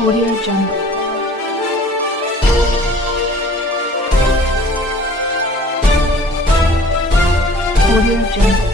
Audio Jungle. Audio Jungle.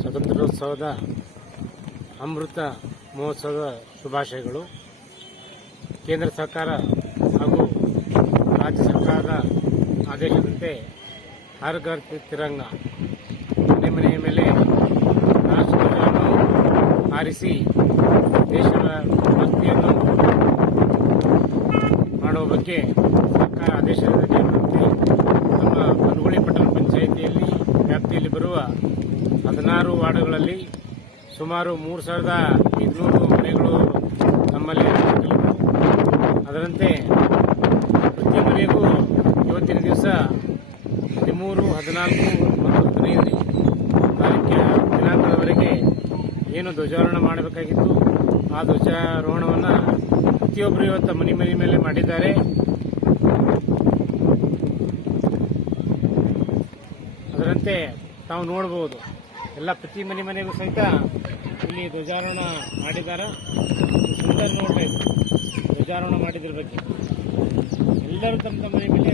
ಸ್ವತಂತ್ರೋತ್ಸವದ ಅಮೃತ ಮಹೋತ್ಸವದ ಶುಭಾಶಯಗಳು. ಕೇಂದ್ರ ಸರ್ಕಾರ ಹಾಗೂ ರಾಜ್ಯ ಸರ್ಕಾರದ ಆದೇಶದಂತೆ ಹರ್ ಘರ್ ತಿರಂಗ ಮನೆ ಮನೆಯ ಮೇಲೆ ರಾಷ್ಟ್ರಧ್ವಜವನ್ನು ಹಾರಿಸಿ ದೇಶದ ಭಕ್ತಿಯನ್ನು ಮಾಡುವ ಬಗ್ಗೆ ಸರ್ಕಾರ ಆದೇಶದಂತೆ ನಮ್ಮ ಬನಗುಳಿ ಪಟ್ಟಣ ಪಂಚಾಯಿತಿಯಲ್ಲಿ ವ್ಯಾಪ್ತಿಯಲ್ಲಿ ಬರುವ 16 ವಾರ್ಡ್ಗಳಲ್ಲಿ ಸುಮಾರು 3,500 ಮನೆಗಳು ನಮ್ಮಲ್ಲಿ ಅದರಂತೆ ಪ್ರತಿ ಮನೆಗೂ ಇವತ್ತಿನ ದಿವಸ 13, 14 ಮತ್ತು 15 ದಿನಾಂಕದವರೆಗೆ ಏನು ಧ್ವಜಾರೋಹಣ ಮಾಡಬೇಕಾಗಿತ್ತು ಆ ಧ್ವಜಾರೋಹಣವನ್ನು ಪ್ರತಿಯೊಬ್ಬರು ಇವತ್ತು ಮನೆ ಮೇಲೆ ಮಾಡಿದ್ದಾರೆ. ಅದರಂತೆ ತಾವು ನೋಡಬಹುದು ಎಲ್ಲ ಪ್ರತಿ ಮನೆಗೂ ಸಹಿತ ಇಲ್ಲಿ ಧ್ವಜಾರೋಹಣ ಮಾಡಿದ್ದಾರೆ. ಸುಂದರ ನೋಡ್ತಾ ಇದ್ರು ಧ್ವಜಾರೋಹಣ ಮಾಡಿದ್ರ ಬಗ್ಗೆ ಎಲ್ಲರೂ ತಮ್ಮ ಮನೆ ಮೇಲೆ